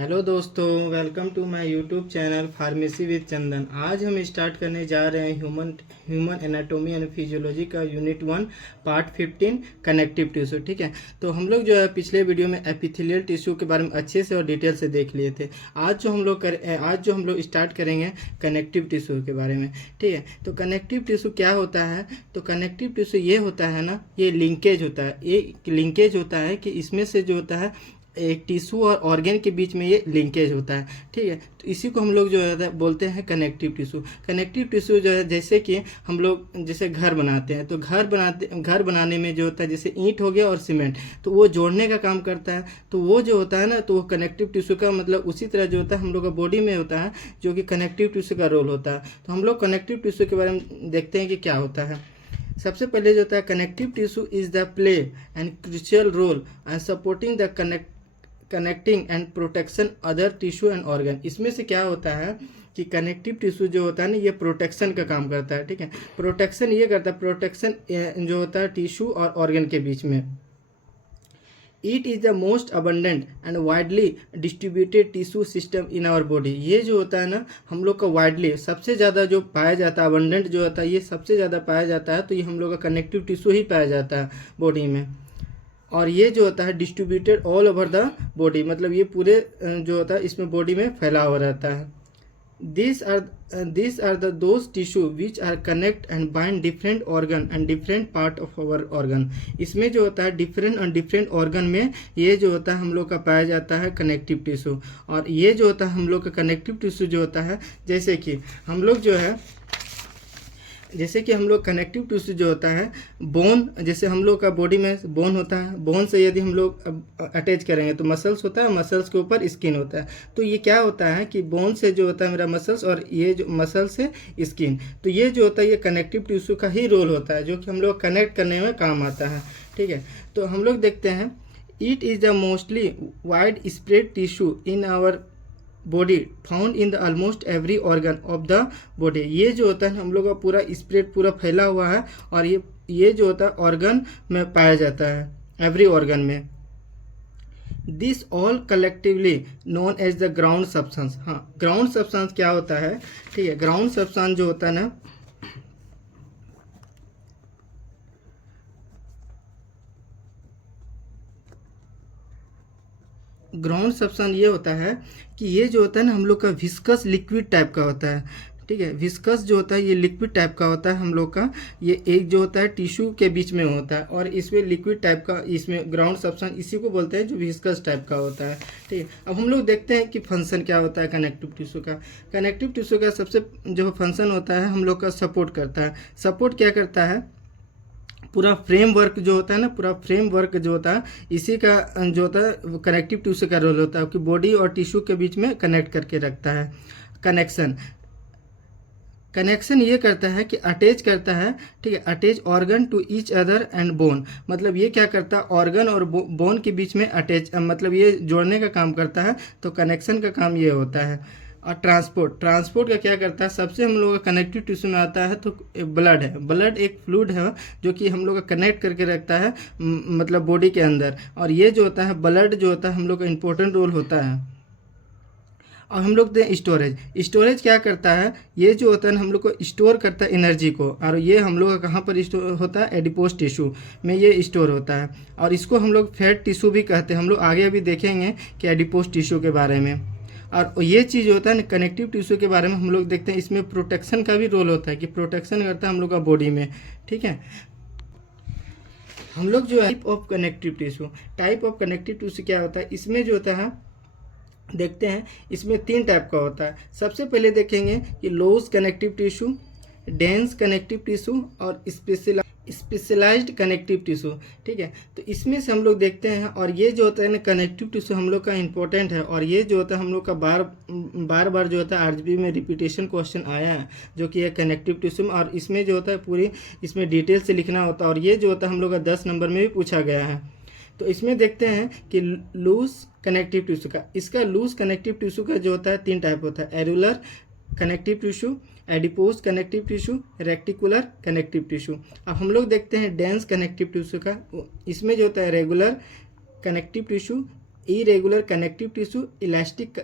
Hello दोस्तों, welcome to my YouTube channel pharmacy with Chandan. आज हम स्टार्ट करने जा रहे हैं ह्यूमन एनाटॉमी एंड फिजियोलॉजी का यूनिट 1 पार्ट 15 कनेक्टिव टिश्यू। ठीक है, तो हम लोग जो है पिछले वीडियो में एपिथेलियल टिश्यू के बारे में अच्छे से और डिटेल से देख लिए थे। आज जो हम लोग स्टार्ट करेंगे कनेक्टिव टिश्यू के बारे में। ठीक है, तो कनेक्टिव टिश्यू क्या होता है? तो कनेक्टिव टिश्यू ये होता है ना, ये लिंकेज होता है। ये लिंकेज होता है कि इसमें से जो होता है एक टिश्यू और ऑर्गन के बीच में ये लिंकेज होता है। ठीक है, तो इसी को हम लोग जो है बोलते हैं कनेक्टिव टिश्यू। कनेक्टिव टिश्यू जो है, जैसे कि हम लोग जैसे घर बनाते हैं, तो घर बनाने में जो होता है जैसे ईंट हो गया और सीमेंट, तो वो जोड़ने का काम करता है। तो वो जो होता है ना, तो वो कनेक्टिव टिश्यू का मतलब उसी तरह जो होता है हम लोग का बॉडी में होता है, जो कि कनेक्टिव टिश्यू का रोल होता है। तो हम लोग कनेक्टिव टिश्यू के बारे में देखते हैं कि क्या होता है। सबसे पहले जो होता है connective tissue is the play and crucial role and supporting the connecting and protection other tissue and organ. इसमें से क्या होता है कि कनेक्टिव टिश्यू जो होता है ना, ये प्रोटेक्शन का काम करता है। ठीक है, प्रोटेक्शन ये करता है, प्रोटेक्शन जो होता है टिश्यू और ऑर्गन के बीच में। It is the most abundant and widely distributed tissue system in our body. ये जो होता है ना, हम लोग का वाइडली सबसे ज़्यादा जो पाया जाता है, अबंडेंट जो होता है ये सबसे ज़्यादा पाया जाता है, तो ये हम लोग का कनेक्टिव टिश्यू ही पाया जाता है बॉडी में। और ये जो होता है distributed all over the body, मतलब ये पूरे जो होता है इसमें बॉडी में फैला हुआ रहता है। This are the those tissue which are connect and bind different organ and different part of our organ. इसमें जो होता है डिफरेंट और डिफरेंट ऑर्गन में ये जो होता है हम लोग का पाया जाता है कनेक्टिव टिश्यू। और ये जो होता है हम लोग का कनेक्टिव टिश्यू जो होता है, जैसे कि हम लोग कनेक्टिव टिश्यू जो होता है बोन, जैसे हम लोग का बॉडी में बोन होता है, बोन से यदि हम लोग अटैच करेंगे तो मसल्स होता है, मसल्स के ऊपर स्किन होता है। तो ये क्या होता है कि बोन से जो होता है मेरा मसल्स, और ये जो मसल से स्किन, तो ये जो होता है ये कनेक्टिव टिश्यू का ही रोल होता है, जो कि हम लोग कनेक्ट करने में काम आता है। ठीक है, तो हम लोग देखते हैं it is the mostly wide spread tissue in our body found in the almost every organ of the body. ये जो होता है हम लोग का पूरा स्प्रेड, पूरा फैला हुआ है, और ये जो होता है ऑर्गन में पाया जाता है, एवरी ऑर्गन में। This all collectively known as the ground substance. हाँ, ग्राउंड सब्सटेंस क्या होता है? ठीक है, ग्राउंड सब्सटेंस जो होता है ना, ग्राउंड सब्सटेंस ये होता है कि ये जो होता है ना हम लोग का विस्कस लिक्विड टाइप का होता है। ठीक है, विस्कस जो होता है ये लिक्विड टाइप का होता है हम लोग का। ये एक जो होता है टिश्यू के बीच में होता है, और इसमें लिक्विड टाइप का, इसमें ग्राउंड सब्सटेंस इसी को बोलते हैं जो विस्कस टाइप का होता है। ठीक है, अब हम लोग देखते हैं कि फंक्शन क्या होता है कनेक्टिव टिश्यू का। कनेक्टिव टिश्यू का सबसे जो फंक्शन होता है हम लोग का सपोर्ट करता है। सपोर्ट क्या करता है? पूरा फ्रेमवर्क जो होता है ना, पूरा फ्रेमवर्क जो होता है इसी का जो होता है कनेक्टिव टिश्यू का रोल होता है, कि बॉडी और टिश्यू के बीच में कनेक्ट करके रखता है। कनेक्शन ये करता है कि अटैच करता है। ठीक है, attach organ to each other and bone, मतलब ये क्या करता है ऑर्गन और बोन के बीच में अटैच, मतलब ये जोड़ने का काम करता है। तो कनेक्शन का काम ये होता है। और ट्रांसपोर्ट का क्या करता है? सबसे हम लोग का कनेक्टिव टिश्यू में आता है तो ब्लड है। ब्लड एक फ्लूइड है जो कि हम लोग का कनेक्ट करके रखता है मतलब बॉडी के अंदर। और ये जो होता है ब्लड जो होता है हम लोग का इम्पोर्टेंट रोल होता है। और हम लोग दें स्टोरेज क्या करता है? ये जो होता है ना हम लोग को स्टोर करता है एनर्जी को, और ये हम लोग का कहाँ पर स्टोर होता है? एडिपोज टिश्यू में ये स्टोर होता है। और इसको हम लोग फैट टिश्यू भी कहते हैं। हम लोग आगे अभी देखेंगे कि एडिपोज टिश्यू के बारे में। और ये चीज़ होता है ना कनेक्टिव टिश्यू के बारे में हम लोग देखते हैं, इसमें प्रोटेक्शन का भी रोल होता है, कि प्रोटेक्शन करता है हम लोग का बॉडी में। ठीक है, हम लोग जो टाइप ऑफ कनेक्टिव टिश्यू क्या होता है? इसमें जो होता है देखते हैं, इसमें 3 टाइप का होता है। सबसे पहले देखेंगे कि loose connective tissue, dense connective tissue और स्पेशलाइज्ड कनेक्टिव टिश्यू। ठीक है, तो इसमें से हम लोग देखते हैं। और ये जो होता है ना कनेक्टिव टिश्यू हम लोग का इंपॉर्टेंट है, और ये जो होता है हम लोग का बार जो होता है आरजीबी में रिपीटेशन क्वेश्चन आया है, जो कि है कनेक्टिव टिश्यू में। और इसमें जो होता है पूरी इसमें डिटेल से लिखना होता है, और ये जो होता है हम लोग का 10 नंबर में भी पूछा गया है। तो इसमें देखते हैं कि लूज कनेक्टिव टिश्यू का, इसका लूज कनेक्टिव टिश्यू का जो होता है 3 टाइप होता है। Areolar connective tissue, adipose connective tissue, reticular connective tissue. अब हम लोग देखते हैं डेंस कनेक्टिव टिश्यू का। इसमें जो होता है regular connective tissue, irregular connective tissue, elastic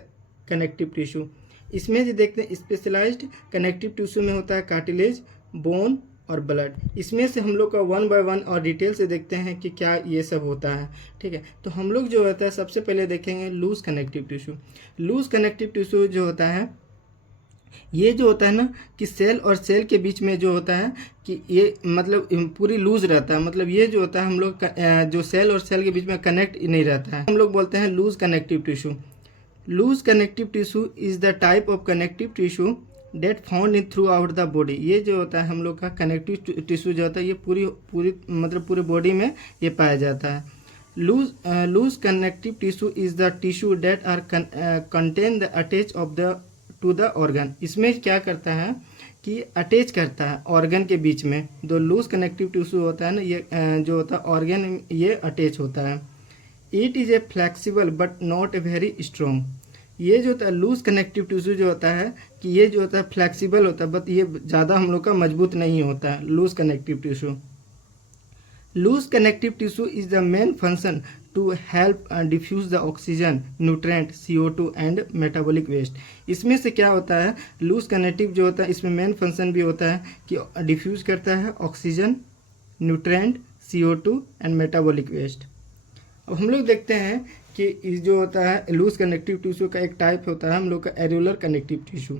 connective tissue. इसमें जो देखते हैं स्पेशलाइज्ड कनेक्टिव टिश्यू में होता है कार्टिलेज, बोन और ब्लड। इसमें से हम लोग का वन बाय वन और डिटेल से देखते हैं कि क्या ये सब होता है। ठीक है, तो हम लोग जो होता है सबसे पहले देखेंगे loose connective tissue. Loose connective tissue जो होता है ये जो होता है ना कि सेल और सेल के बीच में जो होता है कि ये मतलब पूरी लूज रहता है, मतलब ये जो होता है हम लोग जो सेल और सेल के बीच में कनेक्ट नहीं रहता है, हम लोग बोलते हैं loose connective tissue. Loose connective tissue is the type of connective tissue that found in throughout the body. ये जो होता है हम लोग का कनेक्टिव टिश्यू जो होता है ये पूरी मतलब पूरे बॉडी में ये पाया जाता है। Loose connective tissue is the tissue that are contain the attach of the to the organ. इसमें क्या करता है कि अटैच करता है ऑर्गन के बीच में। जो लूज कनेक्टिव टिश्यू होता है ना ये जो होता है ऑर्गन ये अटैच होता है। It is A flexible but not a very strong. ये जो होता है लूज कनेक्टिव टिश्यू जो होता है कि ये जो होता है फ्लेक्सिबल होता है बट ये ज़्यादा हम लोग का मजबूत नहीं होता है loose connective tissue. Loose connective tissue is the main function to help diffuse the oxygen, nutrient, CO2 and metabolic waste. इसमें से क्या होता है लूज कनेक्टिव जो होता है इसमें मेन फंक्शन भी होता है कि डिफ्यूज करता है oxygen, nutrient, CO2 and metabolic waste. अब हम लोग देखते हैं कि जो होता है लूज कनेक्टिव टिश्यू का एक टाइप होता है हम लोग का एरुलर कनेक्टिव टिश्यू।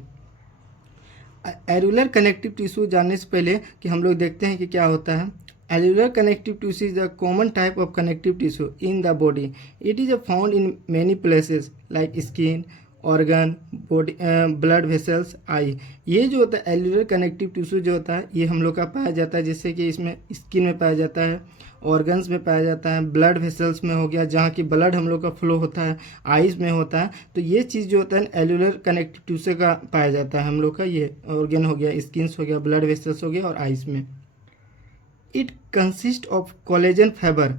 एरुलर कनेक्टिव टिश्यू जानने से पहले कि हम लोग देखते हैं कि क्या होता है। Areolar connective tissue is the common type of connective tissue in the body. It is found in many places like skin, organ, body, blood vessels, eye. ये जो होता है एलुलर कनेक्टिव टिश्यू जो होता है ये हम लोग का पाया जाता है, जैसे कि इसमें स्किन में पाया जाता है, ऑर्गन्स में पाया जाता है, ब्लड वेसल्स में हो गया जहाँ की ब्लड हम लोग का फ्लो होता है, आइज़ में होता है। तो ये चीज़ जो होता है एलुलर कनेक्टिव टिश्यू का पाया जाता है हम लोग का। ये ऑर्गन हो गया, स्किन्स हो गया, ब्लड वेसल्स हो गया और आइज़ में। It consist of collagen fiber,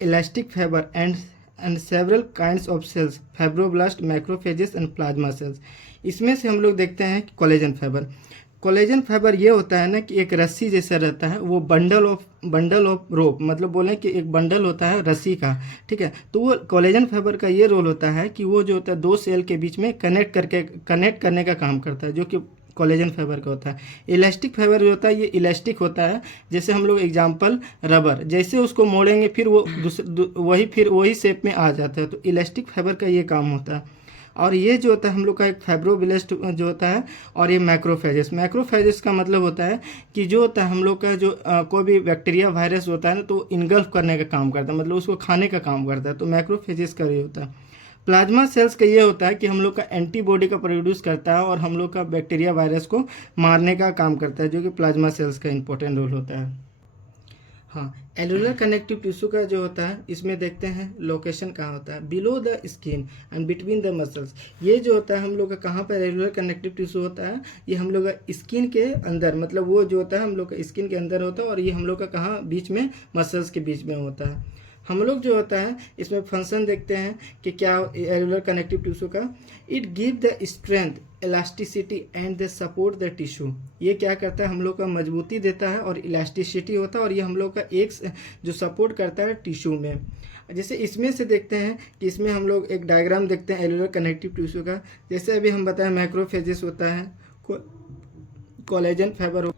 elastic fiber and several kinds of cells, fibroblast, macrophages and plasma cells. इसमें से हम लोग देखते हैं कोलेजन फाइबर। कोलेजन फाइबर ये होता है ना कि एक रस्सी जैसा रहता है, वो बंडल ऑफ रोप, मतलब बोलें कि एक बंडल होता है रस्सी का। ठीक है, तो वो कोलेजन फाइबर का ये रोल होता है कि वो जो होता है दो सेल के बीच में कनेक्ट करने का काम करता है, जो कि कोलेजन फाइबर का होता है। इलास्टिक फाइबर जो होता है ये इलास्टिक होता है, जैसे हम लोग एग्जांपल रबर, जैसे उसको मोड़ेंगे फिर वो वही शेप में आ जाता है। तो इलास्टिक फाइबर का ये काम होता है। और ये जो होता है हम लोग का एक फाइब्रोब्लास्ट जो होता है, और ये मैक्रोफेजेस का मतलब होता है कि जो होता है हम लोग का जो कोई भी बैक्टीरिया वायरस होता है ना तो इनगल्फ करने का काम करता है, मतलब उसको खाने का काम करता है। तो मैक्रोफेजेस का ये होता है। प्लाज्मा सेल्स का ये होता है कि हम लोग का एंटीबॉडी का प्रोड्यूस करता है और हम लोग का बैक्टीरिया वायरस को मारने का काम करता है, जो कि प्लाज्मा सेल्स का इंपॉर्टेंट रोल होता है। हाँ, एलुलर कनेक्टिव टिश्यू का जो होता है इसमें देखते हैं लोकेशन कहाँ होता है, below the skin and between the muscles. ये जो होता है हम लोग का कहाँ पर एलुलर कनेक्टिव टिश्यू होता है, ये हम लोग का स्किन के अंदर, मतलब वो जो होता है हम लोग का स्किन के अंदर होता है, और ये हम लोग का कहाँ बीच में मसल्स के बीच में होता है। हम लोग जो होता है इसमें फंक्शन देखते हैं कि क्या एलुलर कनेक्टिव टिश्यू का। It give the strength, elasticity and the support the tissue. ये क्या करता है हम लोग का मजबूती देता है और इलास्टिसिटी होता है, और ये हम लोग का एक जो सपोर्ट करता है टिश्यू में। जैसे इसमें से देखते हैं कि इसमें हम लोग एक डायग्राम देखते हैं एलुलर कनेक्टिव टिश्यू का। जैसे अभी हम बताएं मैक्रोफेजेस होता है, कोलेजन फाइबर हो,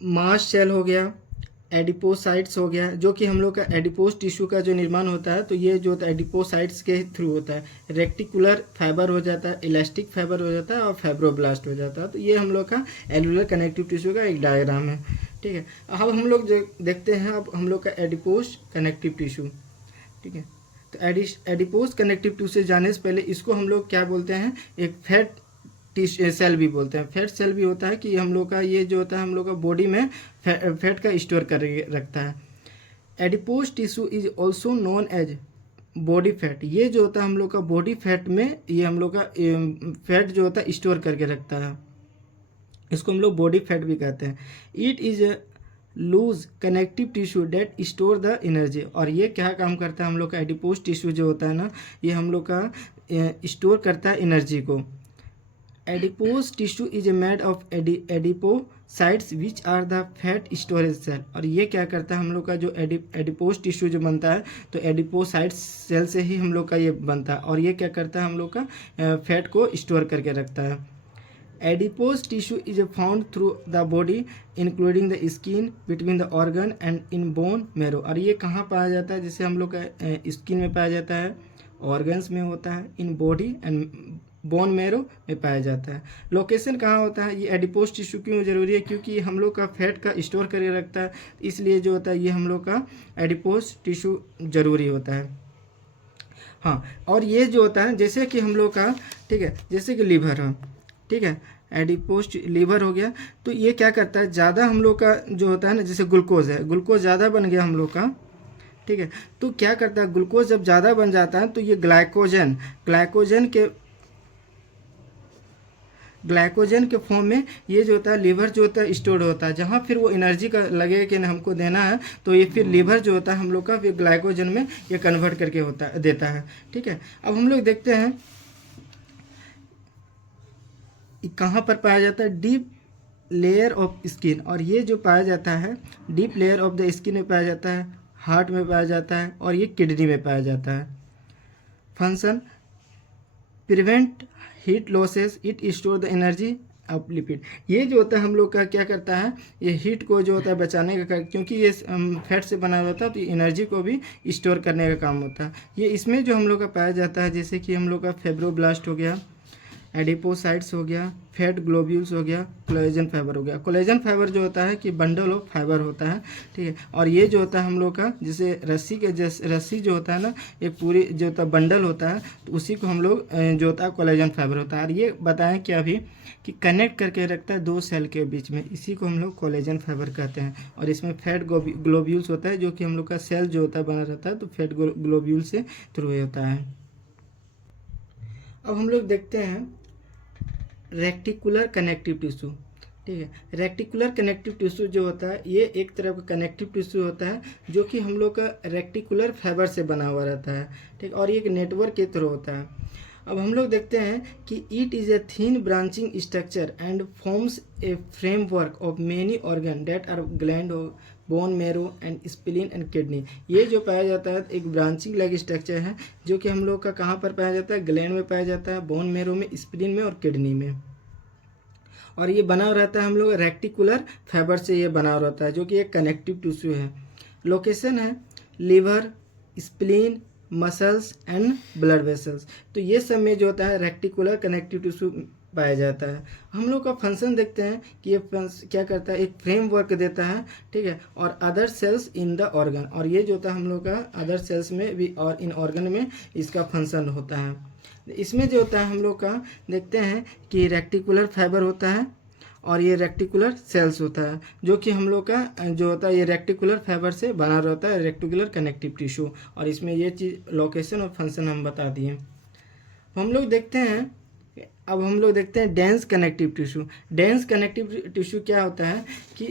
मास्ट सेल हो गया, एडिपोसाइट्स हो गया, जो कि हम लोग का एडिपोस टिश्यू का जो निर्माण होता है तो ये जो होता है एडिपोसाइट्स के थ्रू होता है। रेक्टिकुलर फाइबर हो जाता है, इलास्टिक फाइबर हो जाता है और फाइब्रोब्लास्ट हो जाता है। तो ये हम लोग का एलुलर कनेक्टिव टिश्यू का एक डायग्राम है। ठीक है, अब हम लोग देखते हैं अब हम लोग का एडिपोस कनेक्टिव टिश्यू। ठीक है, तो एडिपोस कनेक्टिव टिश्यू जाने से पहले इसको हम लोग क्या बोलते हैं, एक फैट सेल भी बोलते हैं। फैट सेल भी होता है कि हम लोग का ये जो होता है हम लोग का बॉडी में फैट का स्टोर करके रखता है। Adipose tissue is also known as body fat. ये जो होता है हम लोग का बॉडी फैट में ये हम लोग का फैट जो होता है स्टोर करके रखता है, इसको हम लोग बॉडी फैट भी कहते हैं। It is loose connective tissue that store the energy. और ये क्या काम करता है हम लोग का एडिपोस टिश्यू जो होता है ना ये हम लोग का स्टोर करता है एनर्जी को। Adipose tissue is made of sites which are the fat storage cell. और ये क्या करता है, हम लोग का जो एडिपोज टिश्यू जो बनता है तो एडिपोसाइट्स सेल से ही हम लोग का ये बनता है, और ये क्या करता है, हम लोग का फैट को स्टोर करके रखता है। Adipose tissue is found through the body including the skin, between the organ and in bone marrow. और ये कहाँ पाया जाता है, जैसे हम लोग का स्किन में पाया जाता है, ऑर्गन्स में होता है, in body and bone marrow में पाया जाता है। लोकेशन कहाँ होता है, ये एडिपोज टिश्यू क्यों जरूरी है, क्योंकि ये हम लोग का फैट का स्टोर करके रखता है, इसलिए जो होता है ये हम लोग का एडिपोज टिश्यू जरूरी होता है। हाँ, और ये जो होता है जैसे कि हम लोग का, ठीक है, जैसे कि लीवर है, ठीक है, एडिपोज लीवर हो गया, तो ये क्या करता है, ज़्यादा हम लोग का जो होता है ना, जैसे ग्लूकोज है, ग्लूकोज ज़्यादा बन गया हम लोग का, ठीक है, तो क्या करता है, ग्लूकोज जब ज़्यादा बन जाता है तो ये ग्लाइकोजन के फॉर्म में ये जो होता है लीवर जो होता है स्टोर होता है, जहाँ फिर वो एनर्जी का लगे कि हमको देना है, तो ये फिर लीवर जो होता है हम लोग का फिर ग्लाइकोजन में ये कन्वर्ट करके देता है। ठीक है, अब हम लोग देखते हैं कहाँ पर पाया जाता है, डीप लेयर ऑफ स्किन। और ये जो पाया जाता है deep layer of the skin में पाया जाता है, हार्ट में पाया जाता है, और ये किडनी में पाया जाता है। Function prevent heat losses, it store the energy of lipid. ये जो होता है हम लोग का क्या करता है, ये हीट को जो होता है बचाने का, क्योंकि ये फैट से बना हुआ होता है तो ये एनर्जी को भी स्टोर करने का काम होता है। ये इसमें जो हम लोग का पाया जाता है, जैसे कि हम लोग का फेब्रोब्लास्ट हो गया, एडिपोसाइट्स हो गया, फैट ग्लोब्यूल्स हो गया, कोलेजन फाइबर हो गया। कोलेजन फाइबर जो होता है कि बंडल ऑफ फाइबर होता है, ठीक है, और ये जो होता है हम लोग का जैसे रस्सी जो होता है ना, एक पूरी जो होता है बंडल होता है, तो उसी को हम लोग जो होता है कोलेजन फाइबर होता है। और ये बताएं कि अभी कि कनेक्ट करके रखता है दो सेल के बीच में, इसी को हम लोग कोलेजन फाइबर कहते हैं। और इसमें फैट ग्लोब्यूल्स होता है, जो कि हम लोग का सेल जो होता है बना रहता है, तो फैट ग्लोब्यूल से थ्रू होता है। अब हम लोग देखते हैं रेक्टिकुलर कनेक्टिव टिश्यू। ठीक है, रेक्टिकुलर कनेक्टिव टिश्यू जो होता है ये एक तरह का कनेक्टिव टिश्यू होता है, जो कि हम लोग का रेक्टिकुलर फाइबर से बना हुआ रहता है। ठीक, और ये एक नेटवर्क के थ्रू होता है। अब हम लोग देखते हैं कि it is a thin branching structure and forms a framework of many organ that are gland, bone marrow and spleen and kidney. ये जो पाया जाता है एक ब्रांचिंग लाइक स्ट्रक्चर है, जो कि हम लोग का कहाँ पर पाया जाता है, ग्लैंड में पाया जाता है, बोन मैरो में, स्प्लीन में और किडनी में। और ये बना रहता है हम लोग रेक्टिकुलर फाइबर से ये बना रहता है, जो कि एक कनेक्टिव टिश्यू है। लोकेशन है liver, spleen, muscles and blood vessels. तो ये सब में जो होता है रेक्टिकुलर कनेक्टिव टिश्यू पाया जाता है। हम लोग का फंक्शन देखते हैं कि ये क्या करता है, एक फ्रेमवर्क देता है, ठीक है, और other sales in the organ. और ये जो होता है हम लोग का अदर सेल्स में भी और इन ऑर्गन में इसका फंक्शन होता है। इसमें जो होता है हम लोग का देखते हैं कि रेक्टिकुलर फाइबर होता है और ये रेक्टिकुलर सेल्स होता है, जो कि हम लोग का जो होता है ये रेक्टिकुलर फाइबर से बना रहता है, रेक्टिकुलर कनेक्टिव टिश्यू। और इसमें ये चीज़ लोकेशन और फंक्शन हम बता दिए। हम लोग देखते हैं, अब हम लोग देखते हैं dense connective tissue. Dense connective tissue क्या होता है कि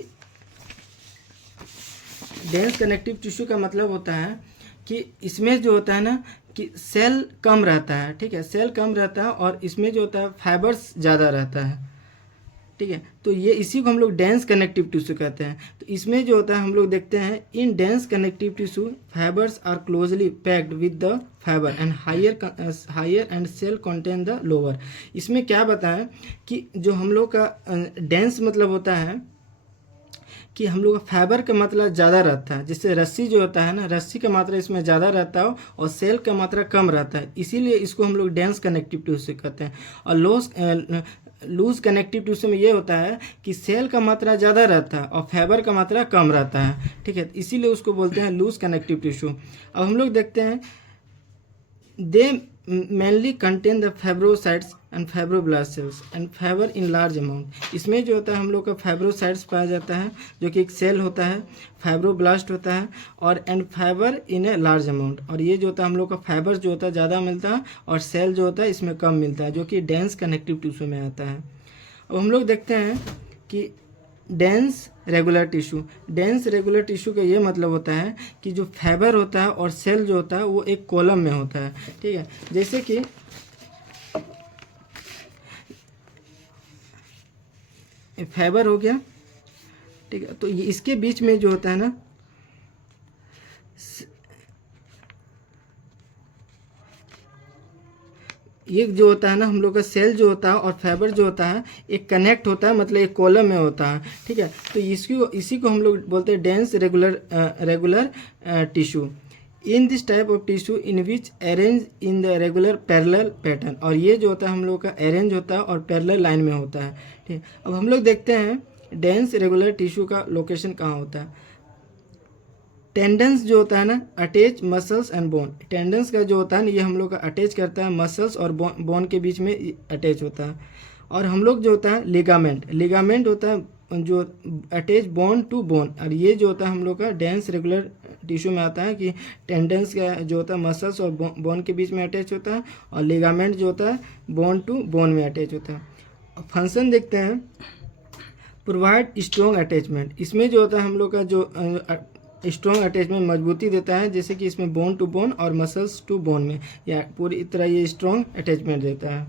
डेंस कनेक्टिव टिश्यू का मतलब होता है कि इसमें जो होता है ना कि सेल कम रहता है, ठीक है, सेल कम रहता है और इसमें जो होता है फाइबर्स ज़्यादा रहता है, ठीक है, तो ये इसी को हम लोग डेंस कनेक्टिव टिश्यू कहते हैं। तो इसमें जो होता है हम लोग देखते हैं in dense connective tissue fibers are closely packed with the fiber and higher and cell content the lower. इसमें क्या बताएं कि जो हम लोग का डेंस मतलब होता है कि हम लोग का फाइबर का मात्रा ज़्यादा रहता है, जिससे रस्सी जो होता है ना, रस्सी का मात्रा इसमें ज़्यादा रहता है और सेल का मात्रा कम रहता है, इसीलिए इसको हम लोग डेंस कनेक्टिव टिश्यू कहते हैं। और लूज कनेक्टिव टिश्यू में ये होता है कि सेल का मात्रा ज़्यादा रहता है और फाइबर का मात्रा कम रहता है, ठीक है, इसीलिए उसको बोलते हैं लूज कनेक्टिव टिश्यू। अब हम लोग देखते हैं दे mainly contain the fibrocytes and fibroblast cells and fiber in large amount। इसमें जो होता है हम लोग का फाइब्रोसाइट्स पाया जाता है, जो कि एक सेल होता है, फाइब्रोब्लास्ट होता है और and fibre in a large amount. और ये जो होता है हम लोग का फाइबर जो होता है ज़्यादा मिलता है और सेल जो होता है इसमें कम मिलता है, जो कि डेंस कनेक्टिव टिश्यू में आता है। अब हम लोग देखते हैं कि dense regular tissue. Dense regular tissue का ये मतलब होता है कि जो फाइबर होता है और सेल जो होता है वो एक कॉलम में होता है, ठीक है, जैसे कि फाइबर हो गया, ठीक है। तो ये इसके बीच में जो होता है ना, ये जो होता है ना हम लोग का सेल जो होता है और फाइबर जो होता है एक कनेक्ट होता है, मतलब एक कॉलम में होता है, ठीक है। तो इसी को हम लोग बोलते हैं dense regular tissue. In this type of tissue in which arrange in the regular parallel pattern, और ये जो होता है हम लोग का अरेंज होता है और पैरेलल लाइन में होता है, ठीक है। अब हम लोग देखते हैं डेंस रेगुलर टिश्यू का लोकेशन कहाँ होता है। टेंडेंस जो होता है ना attach muscles and bone, tendons का जो होता है ना ये हम लोग का अटैच करता है मसल्स और बोन के बीच में अटैच होता है। और हम लोग जो होता है लिगामेंट होता है जो अटैच बोन टू बोन, और ये जो होता है हम लोग का डेंस रेगुलर टिश्यू में आता है कि टेंडेंस का जो होता है मसल्स और बोन के बीच में अटैच होता है, और लिगामेंट जो होता है बोन टू बोन में अटैच होता है। फंक्शन देखते हैं, प्रोवाइड स्ट्रॉन्ग अटैचमेंट, इसमें जो होता है हम लोग का जो स्ट्रॉन्ग अटैचमेंट मजबूती देता है, जैसे कि इसमें बोन टू बोन और मसल्स टू बोन में या पूरी तरह ये स्ट्रॉन्ग अटैचमेंट देता है।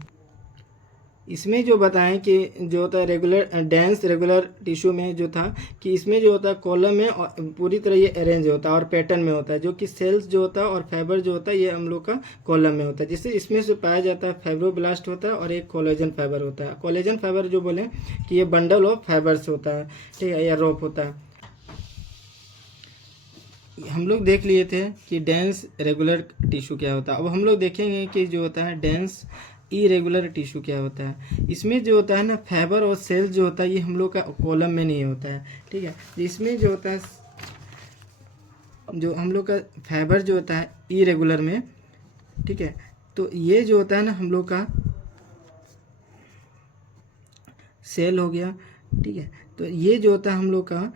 इसमें जो बताएं कि जो होता है डेंस रेगुलर टिश्यू में जो था कि इसमें जो होता है कॉलम में और पूरी तरह ये अरेंज होता है और पैटर्न में होता है, जो कि सेल्स जो होता है और फाइबर जो होता है ये हम लोग का कॉलम में होता है। जिससे इसमें से पाया जाता है फाइब्रोब्लास्ट होता है और एक कोलेजन फाइबर होता है। कोलेजन फाइबर जो बोले कि ये बंडल ऑफ फाइबर्स होता है, ठीक है, या रोप होता है। हम लोग देख लिए थे कि डेंस रेगुलर टिश्यू क्या होता है। अब हम लोग देखेंगे कि जो होता है डेंस इरेगुलर टिश्यू क्या होता है। इसमें जो होता है ना फाइबर और सेल्स जो होता है ये हम लोग का कॉलम में नहीं होता है, ठीक है। इसमें जो होता है जो हम लोग का फाइबर जो होता है इरेगुलर में, ठीक है, तो ये जो होता है ना हम लोग का सेल हो गया, ठीक है। तो ये जो होता है हम लोग का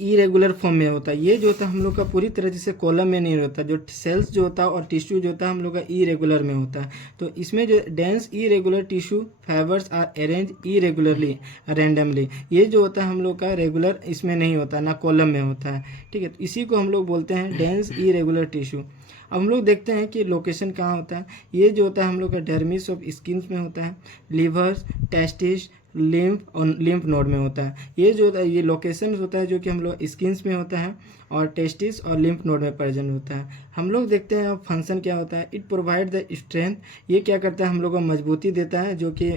इरेगुलर फॉर्म में होता है। ये जो होता है हम लोग का पूरी तरह जैसे कॉलम में नहीं होता, जो सेल्स जो होता है और टिश्यू जो होता है हम लोग का इरेगुलर में होता है। तो इसमें जो dense irregular tissue fibers are arrange irregularly randomly, ये जो होता है हम लोग का रेगुलर इसमें नहीं होता, ना कॉलम में होता है, ठीक है। तो इसी को हम लोग बोलते हैं डेंस इरेगुलर टिश्यू। अब हम लोग देखते हैं कि लोकेशन कहाँ होता है। ये जो होता है हम लोग का डर्मिस ऑफ स्किन में होता है, लिवर्स, टेस्टिस, लिम्फ और लिम्फ नोड में होता है। ये जो होता है ये लोकेशन होता है जो कि हम लोग स्किन्स में होता है और टेस्टिस और लिम्फ नोड में प्रेजेंट होता है। हम लोग देखते हैं अब फंक्शन क्या होता है। इट प्रोवाइड द स्ट्रेंथ, ये क्या करता है हम लोग को मजबूती देता है, जो कि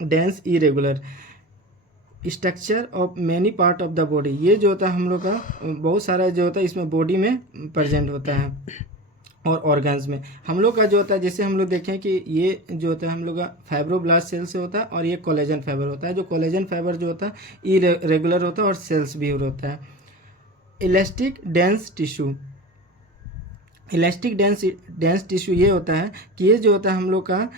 dense irregular structure of many part of the body, ये जो होता है हम लोग का बहुत सारा जो होता है इसमें बॉडी में प्रेजेंट होता है और ऑर्गन्स में। हम लोग का जो होता है जैसे हम लोग देखें कि ये जो होता है हम लोग का फाइब्रोब्लास्ट सेल से होता है और ये कोलेजन फाइबर होता है। जो कोलेजन फाइबर जो होता है इरेगुलर होता है और सेल्स भी होता है। Elastic dense tissue, elastic dense tissue ये होता है कि ये जो होता है हम लोग का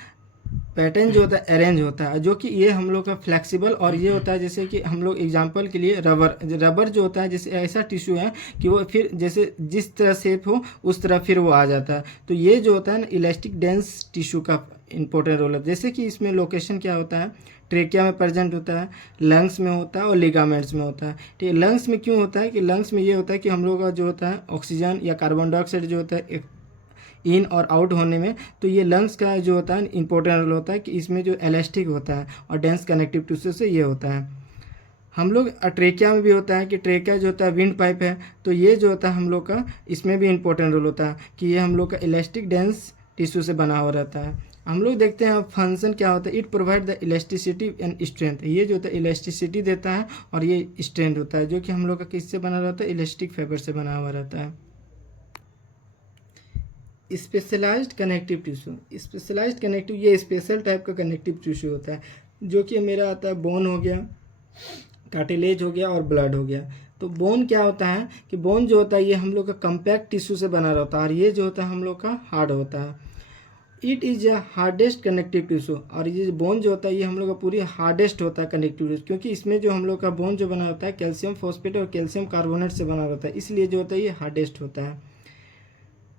पैटर्न जो होता है अरेंज होता है, जो कि ये हम लोग का फ्लेक्सिबल, और ये होता है जैसे कि हम लोग एग्जांपल के लिए रबर जो होता है जैसे ऐसा टिश्यू है कि वो फिर जैसे जिस तरह शेप हो उस तरह फिर वो आ जाता है। तो ये जो होता है ना इलास्टिक डेंस टिश्यू का इंपॉर्टेंट रोल है। जैसे कि इसमें लोकेशन क्या होता है, ट्रेकिया में प्रेजेंट होता है, लंग्स में होता है और लिगामेंट्स में होता है, ठीक है। लंग्स में क्यों होता है कि लंग्स में ये होता है कि हम लोग का जो होता है ऑक्सीजन या कार्बन डाइऑक्साइड जो होता है इन और आउट होने में, तो ये लंग्स का जो होता है इंपॉर्टेंट रोल होता है कि इसमें जो इलास्टिक होता है और डेंस कनेक्टिव टिश्यू से ये होता है। हम लोग ट्रेकिया में भी होता है कि ट्रेकिया जो होता है विंड पाइप है, तो ये जो होता है हम लोग का इसमें भी इंपॉर्टेंट रोल होता है कि ये हम लोग का इलास्टिक डेंस टिश्यू से बना हुआ रहता है। हम लोग देखते हैं फंक्शन क्या होता है। It provide the elasticity and strength, ये जो होता है इलास्टिसिटी देता है और ये स्ट्रेंथ होता है, जो कि हम लोग का किससे बना रहता है, इलास्टिक फाइबर से बना हुआ रहता है। Specialized connective tissue, specialized connective ये स्पेशल टाइप का कनेक्टिव टिश्यू होता है, जो कि मेरा आता है बोन हो गया, कार्टिलेज हो गया और ब्लड हो गया। तो बोन क्या होता है कि बोन जो होता है ये हम लोग का कम्पैक्ट टिश्यू से बना रहता है और ये जो होता है हम लोग का हार्ड होता है। It is a hardest connective tissue, और ये बोन जो होता है ये हम लोग का पूरी हार्डेस्ट होता है कनेक्टिव टिश्यू, क्योंकि इसमें जो हम लोग का बोन जो बना होता है कैल्शियम फॉस्फेट और कैल्शियम कार्बोनेट से बना रहता है, इसलिए जो होता है ये हार्डेस्ट होता है।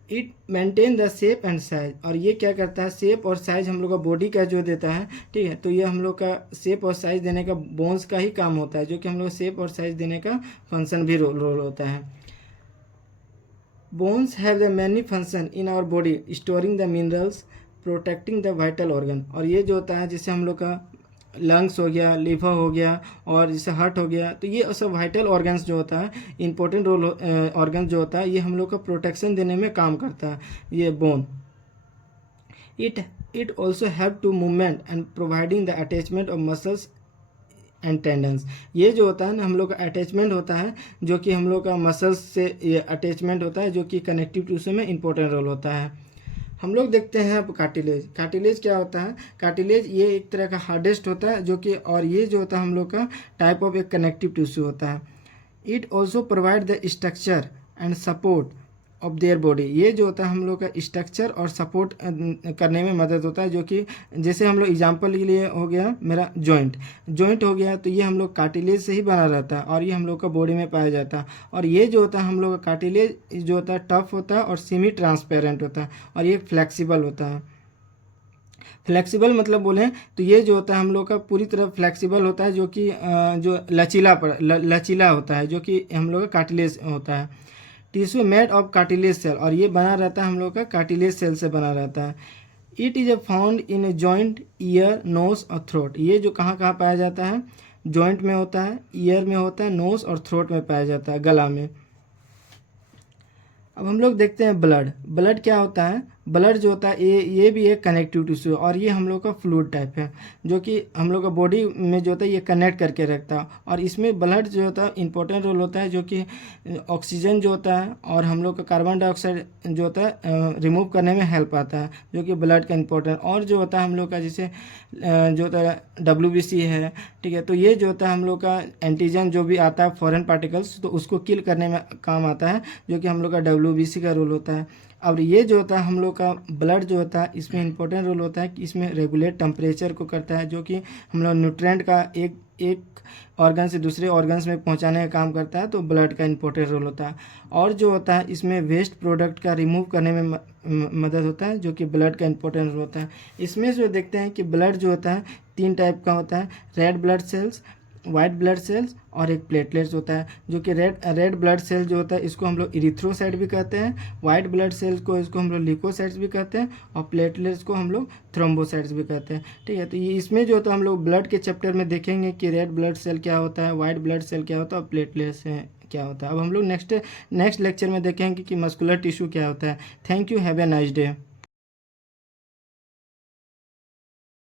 It maintain the shape and size, और ये क्या करता है शेप और साइज हम लोग का बॉडी का जो देता है, ठीक है। तो ये हम लोग का शेप और साइज देने का बोन्स का ही काम होता है, जो कि हम लोग शेप और साइज देने का फंक्शन भी रोल होता है। Bones have the many function in our body, storing the minerals, protecting the vital organ, और ये जो होता है जैसे हम लोग का लंग्स हो गया, लिवर हो गया और जैसे हार्ट हो गया, तो ये सब वाइटल ऑर्गन्स जो होता है, इंपॉर्टेंट रोल ऑर्गन जो होता है, ये हम लोग का प्रोटेक्शन देने में काम करता है ये bone. It also help to movement and providing the attachment of muscles and tendons. ये जो होता है ना हम लोग का अटैचमेंट होता है, जो कि हम लोग का मसल्स से ये अटैचमेंट होता है, जो कि कनेक्टिव टिश्यू में इंपॉर्टेंट रोल होता है। हम लोग देखते हैं अब कार्टिलेज। कार्टिलेज क्या होता है? कार्टिलेज ये एक तरह का हार्डेस्ट होता है, जो कि और ये जो होता है हम लोग का टाइप ऑफ एक कनेक्टिव टिश्यू होता है। It also provide the structure and support of their body. ये जो होता है हम लोग का स्ट्रक्चर और सपोर्ट करने में मदद होता है, जो कि जैसे हम लोग एग्जांपल के लिए हो गया मेरा जॉइंट हो गया, तो ये हम लोग कार्टिलेज से ही बना रहता है और ये हम लोग का बॉडी में पाया जाता है। और ये जो होता है हम लोग का कार्टिलेज जो होता है टफ होता है और सेमी ट्रांसपेरेंट होता है और ये फ्लेक्सिबल होता है। फ्लेक्सिबल मतलब बोलें तो ये जो होता है हम लोग का पूरी तरह फ्लेक्सिबल होता है, जो कि जो लचीला होता है, जो कि हम लोग का कार्टिलेज होता है। Tissue made of cartilage cell, और ये बना रहता है हम लोग का कार्टिलेज सेल से बना रहता है। It is a found in a joint, ear, nose और थ्रोट। ये जो कहाँ कहाँ पाया जाता है? जॉइंट में होता है, ईयर में होता है, नोज और थ्रोट में पाया जाता है, गला में। अब हम लोग देखते हैं ब्लड क्या होता है? ब्लड जो होता है ये भी एक कनेक्टिव टिश्यू और ये हम लोग का फ्लूइड टाइप है, जो कि हम लोग का बॉडी में जो होता है ये कनेक्ट करके रखता है। और इसमें ब्लड जो होता है इंपॉर्टेंट रोल होता है, जो कि ऑक्सीजन जो होता है और हम लोग का कार्बन डाइऑक्साइड जो होता है रिमूव करने में हेल्प आता है, जो कि ब्लड का इंपॉर्टेंट। और जो होता है हम लोग का जैसे जो होता है WBC है, ठीक है, तो ये जो होता है हम लोग का एंटीजन जो भी आता है फॉरेन पार्टिकल्स, तो उसको किल करने में काम आता है, जो कि हम लोग का WBC का रोल होता है। और ये जो होता है हम लोग का ब्लड जो होता है इसमें इंपॉर्टेंट रोल होता है कि इसमें रेगुलेट टेम्परेचर को करता है, जो कि हम लोग न्यूट्रिएंट का एक ऑर्गन से दूसरे ऑर्गन्स में पहुंचाने का काम करता है, तो ब्लड का इंपॉर्टेंट रोल होता है। और जो होता है इसमें वेस्ट प्रोडक्ट का रिमूव करने में मदद होता है, जो कि ब्लड का इंपॉर्टेंट रोल होता है। इसमें जो देखते हैं कि ब्लड जो होता है 3 टाइप का होता है, red blood cells, white blood cells और एक प्लेटलेट्स होता है, जो कि रेड ब्लड सेल जो होता है इसको हम लोग इरिथ्रोसाइट भी कहते हैं, वाइट ब्लड सेल्स को इसको हम लोग ल्यूकोसाइट्स भी कहते हैं और प्लेटलेट्स को हम लोग थ्रोम्बोसाइट्स भी कहते हैं। ठीक है, तो ये इसमें जो होता है हम लोग ब्लड के चैप्टर में देखेंगे कि रेड ब्लड सेल क्या होता है, वाइट ब्लड सेल क्या होता है और प्लेटलेट्स क्या होता है। अब हम लोग नेक्स्ट लेक्चर में देखेंगे कि मस्कुलर टिश्यू क्या होता है। Thank you, have a nice day.